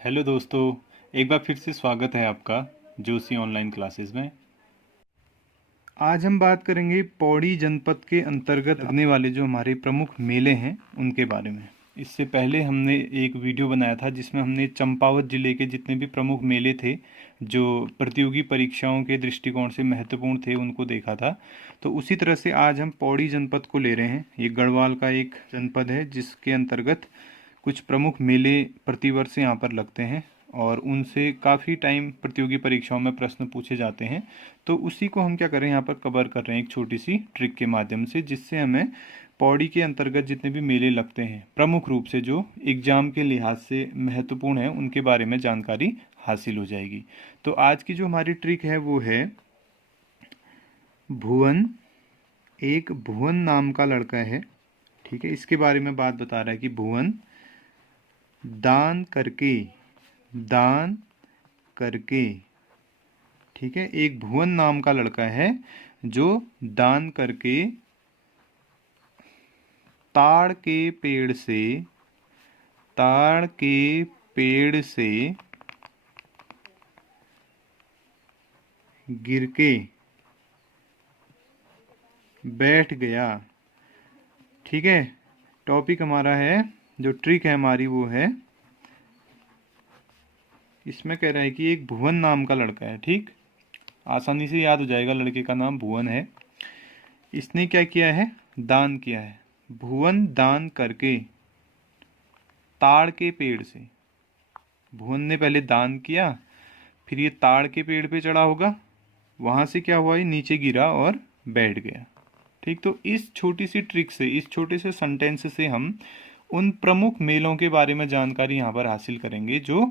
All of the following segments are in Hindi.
हेलो दोस्तों, एक बार फिर से स्वागत है आपका जोशी ऑनलाइन क्लासेस में। आज हम बात करेंगे पौड़ी जनपद के अंतर्गत लगने वाले जो हमारे प्रमुख मेले हैं उनके बारे में। इससे पहले हमने एक वीडियो बनाया था जिसमें हमने चंपावत जिले के जितने भी प्रमुख मेले थे जो प्रतियोगी परीक्षाओं के दृष्टिकोण से महत्वपूर्ण थे उनको देखा था। तो उसी तरह से आज हम पौड़ी जनपद को ले रहे हैं। ये गढ़वाल का एक जनपद है जिसके अंतर्गत कुछ प्रमुख मेले प्रतिवर्ष यहाँ पर लगते हैं और उनसे काफ़ी टाइम प्रतियोगी परीक्षाओं में प्रश्न पूछे जाते हैं। तो उसी को हम क्या कर रहे हैं, यहाँ पर कवर कर रहे हैं एक छोटी सी ट्रिक के माध्यम से, जिससे हमें पौड़ी के अंतर्गत जितने भी मेले लगते हैं प्रमुख रूप से जो एग्जाम के लिहाज से महत्वपूर्ण है उनके बारे में जानकारी हासिल हो जाएगी। तो आज की जो हमारी ट्रिक है वो है भुवन। एक भुवन नाम का लड़का है, ठीक है, इसके बारे में बात बता रहा है कि भुवन दान करके, ठीक है, एक भुवन नाम का लड़का है जो दान करके ताड़ के पेड़ से गिर के बैठ गया। ठीक है, टॉपिक हमारा है, जो ट्रिक है हमारी वो है, इसमें कह रहा है कि एक भुवन नाम का लड़का है। ठीक, आसानी से याद हो जाएगा, लड़के का नाम भुवन है। इसने क्या किया है, दान किया है। भुवन दान करके ताड़ के पेड़ से, भुवन ने पहले दान किया, फिर ये ताड़ के पेड़ पे चढ़ा होगा, वहां से क्या हुआ, ये नीचे गिरा और बैठ गया। ठीक, तो इस छोटी सी ट्रिक से, इस छोटे से सेंटेंस से हम उन प्रमुख मेलों के बारे में जानकारी यहाँ पर हासिल करेंगे जो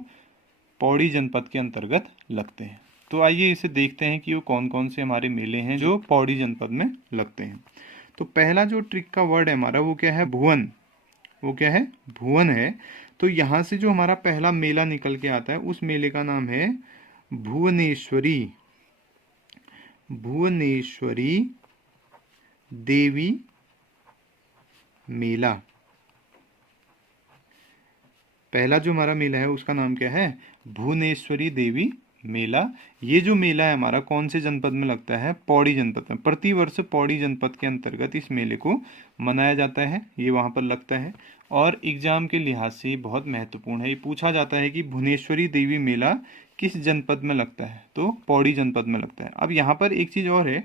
पौड़ी जनपद के अंतर्गत लगते हैं। तो आइए इसे देखते हैं कि वो कौन कौन से हमारे मेले हैं जो पौड़ी जनपद में लगते हैं। तो पहला जो ट्रिक का वर्ड है हमारा वो क्या है, भुवन। वो क्या है, भुवन है। तो यहाँ से जो हमारा पहला मेला निकल के आता है उस मेले का नाम है भुवनेश्वरी देवी मेला। पहला जो हमारा मेला है उसका नाम क्या है, भुवनेश्वरी देवी मेला। ये जो मेला है हमारा कौन से जनपद में लगता है, पौड़ी जनपद में। प्रतिवर्ष पौड़ी जनपद के अंतर्गत इस मेले को मनाया जाता है, ये वहाँ पर लगता है और एग्जाम के लिहाज से बहुत महत्वपूर्ण है। ये पूछा जाता है कि भुवनेश्वरी देवी मेला किस जनपद में लगता है, तो पौड़ी जनपद में लगता है। अब यहाँ पर एक चीज़ और है,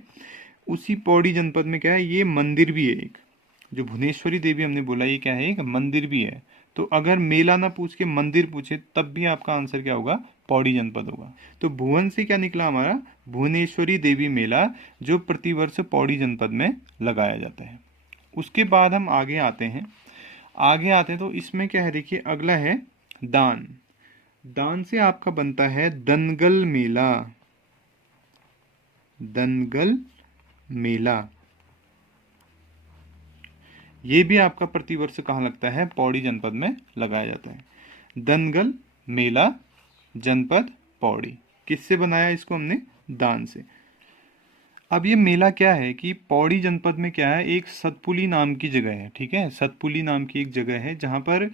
उसी पौड़ी जनपद में क्या है, ये मंदिर भी है एक, जो भुवनेश्वरी देवी हमने बोला ये क्या है, एक मंदिर भी है। तो अगर मेला ना पूछ के मंदिर पूछे तब भी आपका आंसर क्या होगा, पौड़ी जनपद होगा। तो भुवन से क्या निकला हमारा, भुवनेश्वरी देवी मेला, जो प्रतिवर्ष पौड़ी जनपद में लगाया जाता है। उसके बाद हम आगे आते हैं तो इसमें क्या है, देखिए अगला है दान। दान से आपका बनता है दनगल मेला। ये भी आपका प्रतिवर्ष कहाँ लगता है, पौड़ी जनपद में लगाया जाता है। दनगल मेला, जनपद पौड़ी। किससे बनाया इसको हमने, दान से। अब ये मेला क्या है कि पौड़ी जनपद में क्या है, एक सतपुली नाम की जगह है। ठीक है, सतपुली नाम की एक जगह है जहाँ पर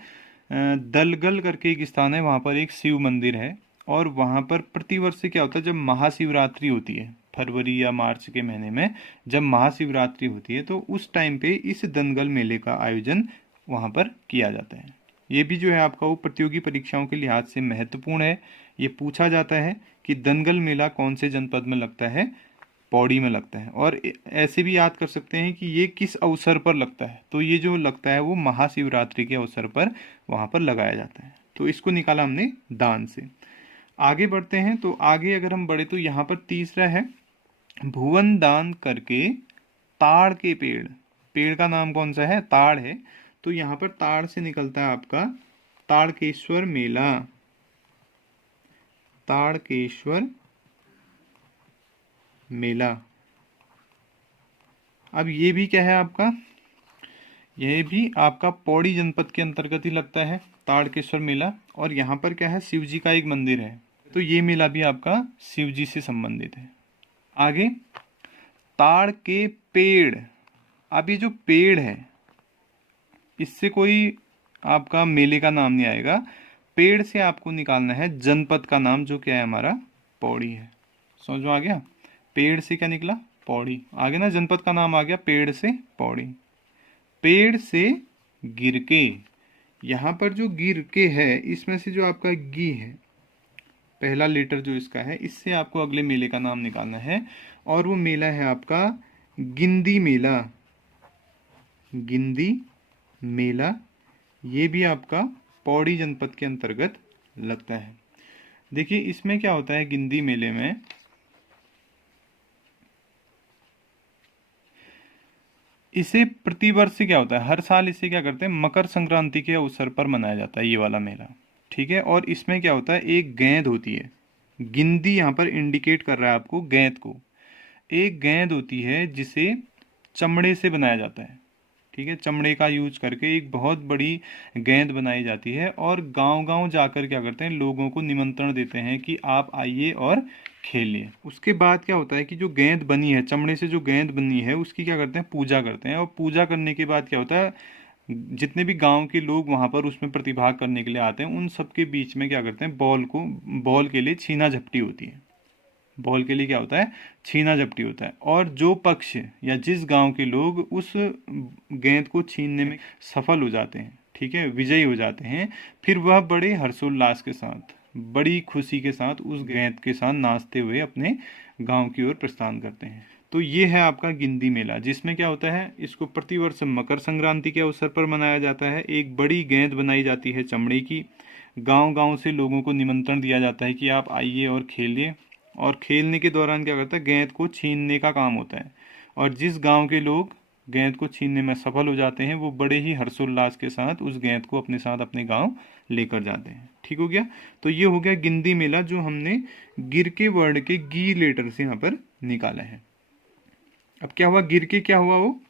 दलगल करके एक स्थान है, वहाँ पर एक शिव मंदिर है। और वहाँ पर प्रतिवर्ष क्या होता है, जब महाशिवरात्रि होती है फरवरी या मार्च के महीने में, जब महाशिवरात्रि होती है तो उस टाइम पे इस दंगल मेले का आयोजन वहाँ पर किया जाता है। ये भी जो है आपका वो प्रतियोगी परीक्षाओं के लिहाज से महत्वपूर्ण है। ये पूछा जाता है कि दंगल मेला कौन से जनपद में लगता है, पौड़ी में लगता है। और ऐसे भी याद कर सकते हैं कि ये किस अवसर पर लगता है, तो ये जो लगता है वो महाशिवरात्रि के अवसर पर वहाँ पर लगाया जाता है। तो इसको निकाला हमने दान से। आगे बढ़ते हैं, तो आगे अगर हम बढ़े तो यहाँ पर तीसरा है भुवन दान करके ताड़ के पेड़। पेड़ का नाम कौन सा है, ताड़ है। तो यहाँ पर ताड़ से निकलता है आपका ताड़केश्वर मेला। ताड़केश्वर मेला। अब ये भी क्या है आपका, यह भी आपका पौड़ी जनपद के अंतर्गत ही लगता है, ताड़केश्वर मेला। और यहाँ पर क्या है, शिव जी का एक मंदिर है, तो ये मेला भी आपका शिव जी से संबंधित है। आगे ताड़ के पेड़। अब ये जो पेड़ है इससे कोई आपका मेले का नाम नहीं आएगा। पेड़ से आपको निकालना है जनपद का नाम, जो क्या है हमारा पौड़ी है। समझ में आ गया? पेड़ से क्या निकला? पौड़ी। आगे ना जनपद का नाम आ गया, पेड़ से पौड़ी। पेड़ से गिर के, यहाँ पर जो गिर के है इसमें से जो आपका गी है, पहला लेटर जो इसका है, इससे आपको अगले मेले का नाम निकालना है। और वो मेला है आपका गिंदी मेला। गिंदी मेला, ये भी आपका पौड़ी जनपद के अंतर्गत लगता है। देखिए इसमें क्या होता है गिंदी मेले में, इसे प्रतिवर्ष क्या होता है, हर साल इसे क्या करते हैं, मकर संक्रांति के अवसर पर मनाया जाता है ये वाला मेला। ठीक है, और इसमें क्या होता है, एक गेंद होती है। गिंदी यहाँ पर इंडिकेट कर रहा है आपको गेंद को। एक गेंद होती है जिसे चमड़े से बनाया जाता है। ठीक है, चमड़े का यूज करके एक बहुत बड़ी गेंद बनाई जाती है, और गांव-गांव जाकर क्या करते हैं, लोगों को निमंत्रण देते हैं कि आप आइए और खेलिए। उसके बाद क्या होता है कि जो गेंद बनी है, चमड़े से जो गेंद बनी है, उसकी क्या करते हैं, पूजा करते हैं। और पूजा करने के बाद क्या होता है, जितने भी गांव के लोग वहां पर उसमें प्रतिभाग करने के लिए आते हैं, उन सबके बीच में क्या करते हैं, बॉल के लिए छीना झपटी होती है। बॉल के लिए क्या होता है, छीना झपटी होता है। और जो पक्ष या जिस गांव के लोग उस गेंद को छीनने में सफल हो जाते हैं, ठीक है, विजयी हो जाते हैं, फिर वह बड़े हर्षोल्लास के साथ, बड़ी खुशी के साथ उस गेंद के साथ नाचते हुए अपने गांव की ओर प्रस्थान करते हैं। तो ये है आपका गिंदी मेला, जिसमें क्या होता है, इसको प्रतिवर्ष मकर संक्रांति के अवसर पर मनाया जाता है। एक बड़ी गेंद बनाई जाती है चमड़े की, गांव-गांव से लोगों को निमंत्रण दिया जाता है कि आप आइए और खेलिए। और खेलने के दौरान क्या करता है, गेंद को छीनने का काम होता है। और जिस गांव के लोग गेंद को छीनने में सफल हो जाते हैं, वो बड़े ही हर्षोल्लास के साथ उस गेंद को अपने साथ अपने गांव लेकर जाते हैं। ठीक हो गया? तो ये हो गया गिंदी मेला, जो हमने गिर के वर्ड के गी लेटर से यहाँ पर निकाला है। अब क्या हुआ, गिर के क्या हुआ, वो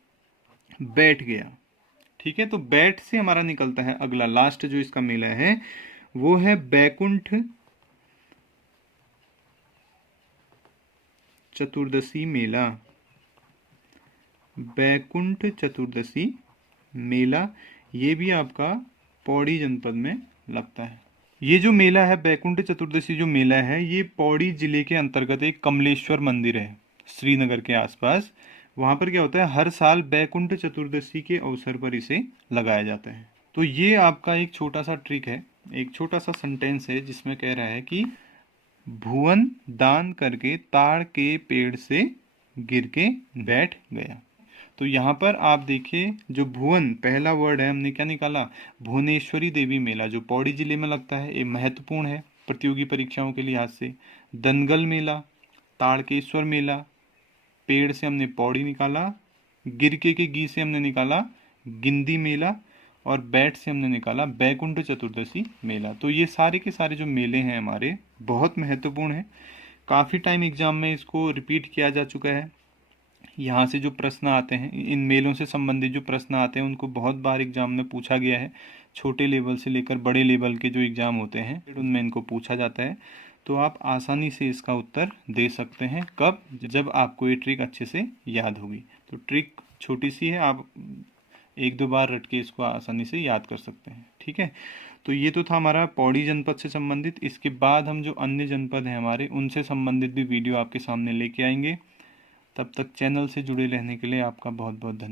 बैठ गया। ठीक है, तो बैठ से हमारा निकलता है अगला लास्ट जो इसका मेला है, वो है बैकुंठ चतुर्दशी मेला। बैकुंठ चतुर्दशी मेला, ये भी आपका पौड़ी जनपद में लगता है। ये जो मेला है, बैकुंठ चतुर्दशी जो मेला है, ये पौड़ी जिले के अंतर्गत एक कमलेश्वर मंदिर है श्रीनगर के आसपास। वहाँ पर क्या होता है, हर साल बैकुंठ चतुर्दशी के अवसर पर इसे लगाया जाता है। तो ये आपका एक छोटा सा ट्रिक है, एक छोटा सा सेंटेंस है, जिसमें कह रहा है कि भुवन दान करके ताड़ के पेड़ से गिर के बैठ गया। तो यहाँ पर आप देखिए, जो भुवन पहला वर्ड है, हमने क्या निकाला, भुवनेश्वरी देवी मेला, जो पौड़ी जिले में लगता है। ये महत्वपूर्ण है प्रतियोगी परीक्षाओं के लिहाज से। दनगल मेला, ताड़केश्वर मेला, पेड़ से हमने पौड़ी निकाला, गिरके के गी से हमने निकाला गिंदी मेला, और बैठ से हमने निकाला बैकुंठ चतुर्दशी मेला। तो ये सारे के सारे जो मेले हैं हमारे, बहुत महत्वपूर्ण है। काफ़ी टाइम एग्जाम में इसको रिपीट किया जा चुका है। यहाँ से जो प्रश्न आते हैं, इन मेलों से संबंधित जो प्रश्न आते हैं, उनको बहुत बार एग्जाम में पूछा गया है। छोटे लेवल से लेकर बड़े लेवल के जो एग्ज़ाम होते हैं, उनमें इनको पूछा जाता है। तो आप आसानी से इसका उत्तर दे सकते हैं। कब? जब आपको ये ट्रिक अच्छे से याद होगी। तो ट्रिक छोटी सी है, आप एक दो बार रट के इसको आसानी से याद कर सकते हैं। ठीक है, तो ये तो था हमारा पौड़ी जनपद से संबंधित। इसके बाद हम जो अन्य जनपद हैं हमारे, उनसे संबंधित भी वीडियो आपके सामने लेके आएंगे। तब तक चैनल से जुड़े रहने के लिए आपका बहुत बहुत धन्यवाद।